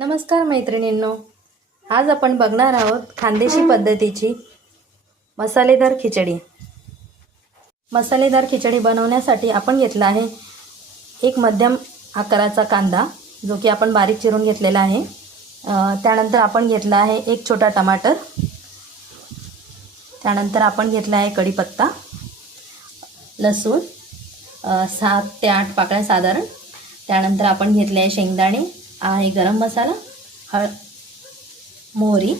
नमस्कार मैत्रिणींनो आज आपण बघणार आहोत खानदेशी पद्धतीची मसालेदार खिचडी. मसालेदार खिचडी बनवण्यासाठी आपण घेतला आहे एक मध्यम आकाराचा कांदा जो की आपण बारीक चिरून घेतलेला आहे. त्यानंतर आपण घेतला आहे एक छोटा टमाटर. त्यानंतर आपण घेतला आहे कढीपत्ता लसूण सात ते आठ पाकळ्या साधारण. त्यानंतर आपण घेतले आहे शेंगदाणे आहे गरम मसाला हळ मोहरी.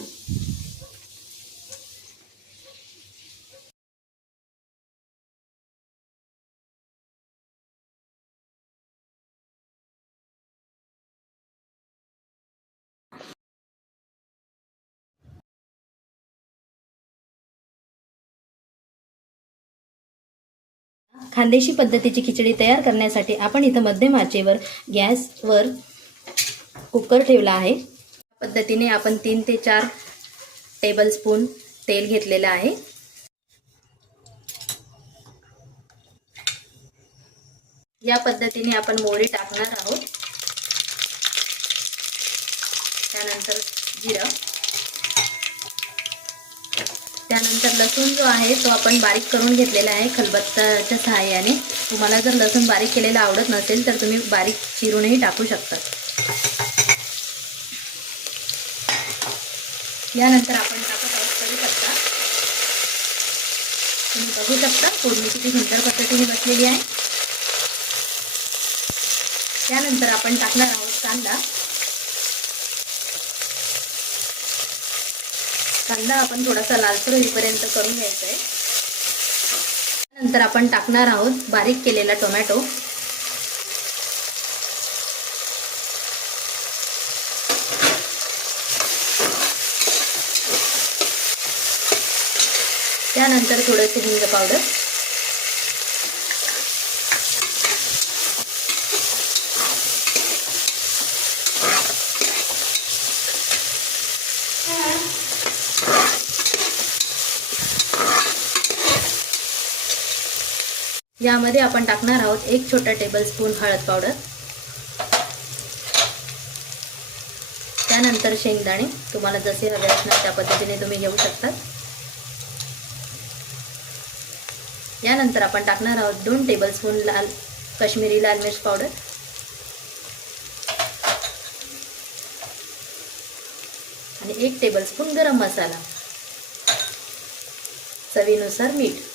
खानदेशी पद्धतीची खिचडी तयार करण्यासाठी आपण इथं मध्यम आचेवर गॅसवर कुकर ठेवला आहे. पद्धतीने आपण तीन ते चार टेबलस्पून तेल घेतलेलं आहे. या पद्धतीने आपण मोहरी टाकणार आहोत. त्यानंतर जिरं. त्यानंतर लसूण जो आहे तो आपण बारीक करून घेतलेला आहे खलबत्ताच्या सहाय्याने. तुम्हाला जर लसूण बारीक केलेलं आवडत नसेल तर तुम्ही बारीक चिरूनही टाकू शकता. यानंतर आपण टाकत आहोत कढीपत्ता तुम्ही बघू शकता फोडणी किती सुंदर पद्धतीने बसलेली आहे. त्यानंतर आपण टाकणार आहोत कांदा. कांदा आपण थोडासा लालसर होईपर्यंत करून घ्यायचा आहे. नंतर आपण टाकणार आहोत बारीक केलेला टोमॅटो. त्यानंतर थोडंसं हिंग पावडर यामध्ये आपण टाकणार आहोत एक छोटा टेबलस्पून हळद पावडर त्यानंतर शेंगदाणे. तुम्हाला जसे हवे असणार त्या पद्धतीने तुम्ही घेऊ शकतात यानंतर आपण टाकणार आहोत दोन टेबलस्पून लाल कश्मीरी लाल मिर्च पावडर आणि एक टेबलस्पून गरम मसाला. चवीनुसार मीठ.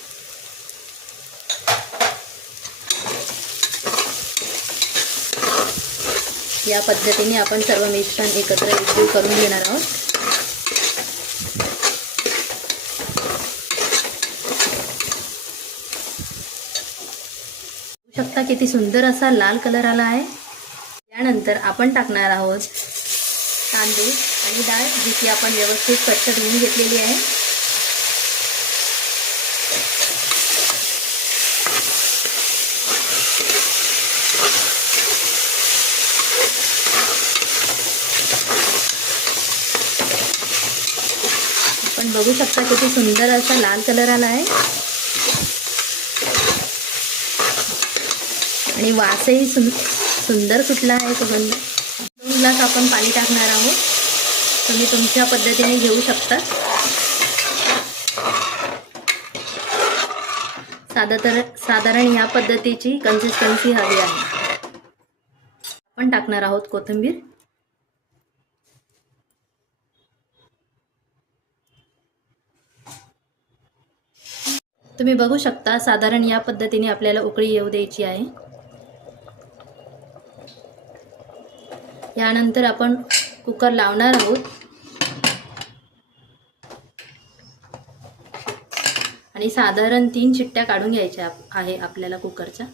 या पद्धतीने आपण सर्व मिश्रण एकत्र एकजीव करून घेणार आहोत. शकता किती सुंदर असा लाल कलर आला आहे? त्यानंतर आपण टाकणार आहोत तांदूळ आणि डाळ जी की आपण व्यवस्थित स्वच्छ धुवून घेतलेली आहे. आपण बघू शकता किती सुंदर असा लाल कलर आला आहे. आणि वासही सुं सुंदर सुटला आहे सुगंध. दोन ग्लास आपण पाणी टाकणार आहोत. तुम्ही तुमच्या पद्धतीने घेऊ शकता. साधा तर साधारण या पद्धतीची कन्सिस्टन्सी हवी आहे. आपण टाकणार आहोत कोथिंबीर. तुम्ही बघू शकता साधारण या पद्धतीने आपल्याला उकळी येऊ द्यायची आहे. यानंतर आपण कुकर लावणार आहोत. आणि साधारण तीन चिट्ट्या काढून घ्यायच्या आहे आपल्याला कुकरच्या.